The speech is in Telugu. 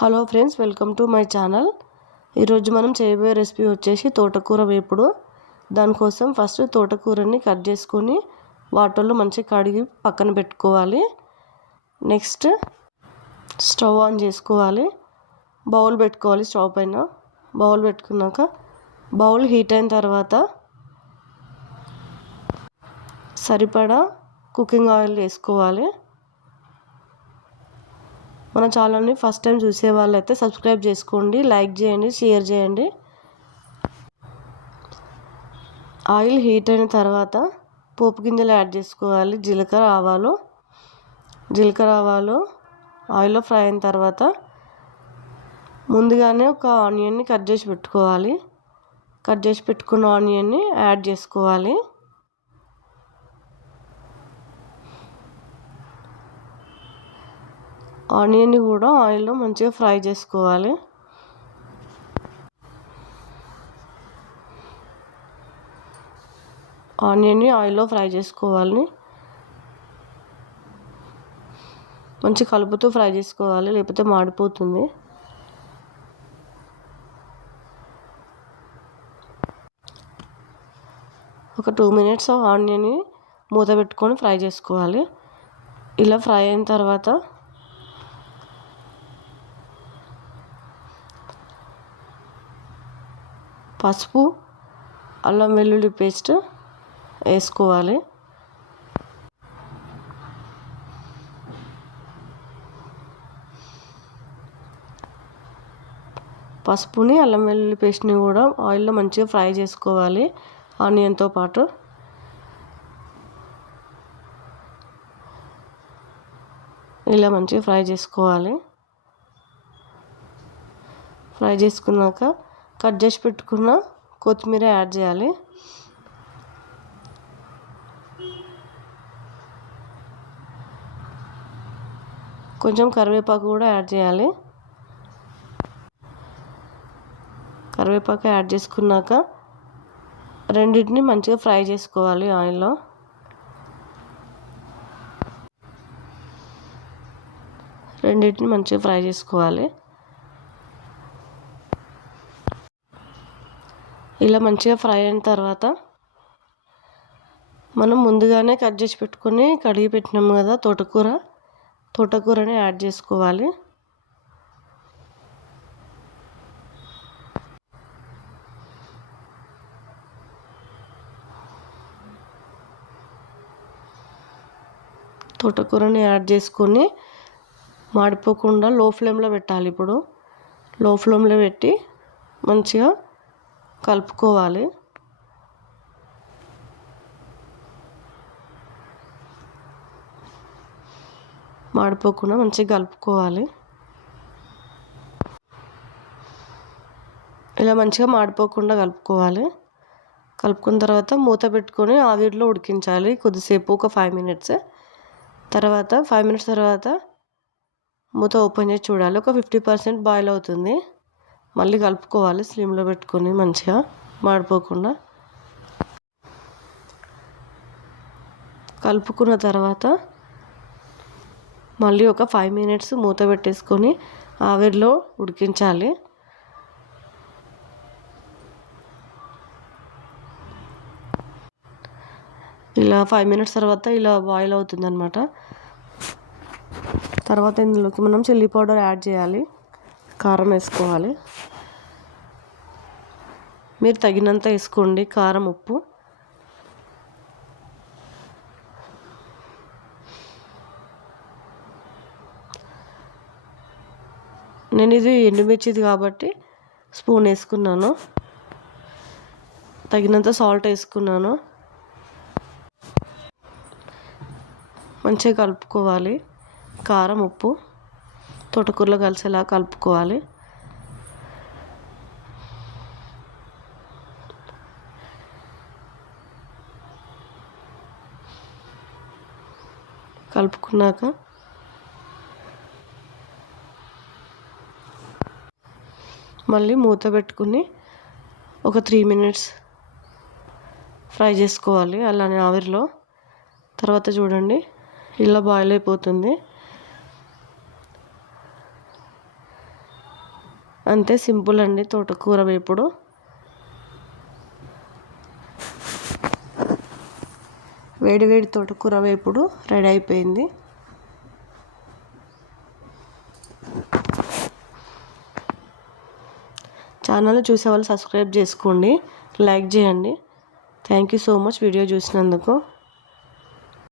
Hello friends, welcome to my channel. ఈరోజు మనం చేయబోయే రెసిపీ వచ్చేసి తోటకూర వేపుడు. దానికోసం ఫస్ట్ తోటకూరని కట్ చేసుకొని వాటర్లో మంచిగా కడిగి పక్కన పెట్టుకోవాలి. నెక్స్ట్ స్టవ్ ఆన్ చేసుకోవాలి. బౌల్ పెట్టుకోవాలి స్టవ్ పైన. బౌల్ పెట్టుకున్నాక బౌల్ హీట్ అయిన తర్వాత సరిపడా కుకింగ్ ఆయిల్ వేసుకోవాలి. మన ఛానల్ని ఫస్ట్ టైం చూసే వాళ్ళైతే సబ్స్క్రైబ్ చేసుకోండి, లైక్ చేయండి, షేర్ చేయండి. ఆయిల్ హీట్ అయిన తర్వాత పోపు గింజలు యాడ్ చేసుకోవాలి. జీలకర్ర ఆవాలు ఆయిల్లో ఫ్రై అయిన తర్వాత ముందుగానే ఒక ఆనియన్ని కట్ చేసి పెట్టుకోవాలి. కట్ చేసి పెట్టుకున్న ఆనియన్ని యాడ్ చేసుకోవాలి. ఆనియన్ని కూడా ఆయిల్లో మంచిగా ఫ్రై చేసుకోవాలి. ఆనియన్ని ఆయిల్లో ఫ్రై చేసుకోవాలి. మంచిగా కలుపుతూ ఫ్రై చేసుకోవాలి, లేకపోతే మాడిపోతుంది. ఒక 2 minutes ఆనియన్ని మూత పెట్టుకొని ఫ్రై చేసుకోవాలి. ఇలా ఫ్రై అయిన తర్వాత పసుపు, అల్లం వెల్లుల్లి పేస్ట్ వేసుకోవాలి. పసుపుని అల్లం వెల్లుల్లి పేస్ట్ని కూడా ఆయిల్లో మంచిగా ఫ్రై చేసుకోవాలి ఆనియన్తో పాటు. ఇలా మంచిగా ఫ్రై చేసుకోవాలి. ఫ్రై చేసుకున్నాక కట్ చేసి పెట్టుకున్న కొత్తిమీర యాడ్ చేయాలి. కొంచెం కరివేపాకు కూడా యాడ్ చేయాలి. కరివేపాకు యాడ్ చేసుకున్నాక రెండింటిని మంచిగా ఫ్రై చేసుకోవాలి ఆయిల్లో. రెండింటిని మంచిగా ఫ్రై చేసుకోవాలి. ఇలా మంచిగా ఫ్రై అయిన తర్వాత మనం ముందుగానే కట్ చేసి పెట్టుకొని కడిగి పెట్టినాము కదా తోటకూరని యాడ్ చేసుకోవాలి. తోటకూరని యాడ్ చేసుకొని మాడిపోకుండా లో ఫ్లేమ్లో పెట్టాలి. ఇప్పుడు లో ఫ్లేమ్లో పెట్టి మంచిగా కలుపుకోవాలి. మాడిపోకుండా మంచిగా కలుపుకోవాలి. ఇలా మంచిగా మాడిపోకుండా కలుపుకోవాలి. కలుపుకున్న తర్వాత మూత పెట్టుకొని ఆవిరిలో ఉడికించాలి కొద్దిసేపు, ఒక 5 minutes. తర్వాత 5 minutes తర్వాత మూత ఓపెన్ చేసి చూడాలి. ఒక 50% బాయిల్ అవుతుంది. మళ్ళీ కలుపుకోవాలి స్లిమ్లో పెట్టుకొని మంచిగా మాడిపోకుండా. కలుపుకున్న తర్వాత మళ్ళీ ఒక 5 minutes మూత పెట్టేసుకొని ఆవిరిలో ఉడికించాలి. ఇలా 5 minutes తర్వాత ఇలా బాయిల్ అవుతుంది అన్నమాట. తర్వాత ఇందులోకి మనం చిల్లీ పౌడర్ యాడ్ చేయాలి. కారం వేసుకోవాలి. మీరు తగినంత వేసుకోండి కారం, ఉప్పు. నేను ఇది ఎండుమిర్చిది కాబట్టి స్పూన్ వేసుకున్నాను. తగినంత సాల్ట్ వేసుకున్నాను. మంచిగా కలుపుకోవాలి. కారం, ఉప్పు తోటకూరలో కలిసేలా కలుపుకోవాలి. కలుపుకున్నాక మళ్ళీ మూత పెట్టుకుని ఒక 3 minutes ఫ్రై చేసుకోవాలి అలానే ఆవిరిలో. తర్వాత చూడండి ఇలా బాయిల్ అయిపోతుంది. అంతే, సింపుల్ అండి తోటకూర వేపుడు. వేడి వేడి తోటకూర వేపుడు రెడీ అయిపోయింది. ఛానల్ చూసేవాళ్ళు సబ్స్క్రైబ్ చేసుకోండి, లైక్ చేయండి. Thank you so much video చూసినందుకు.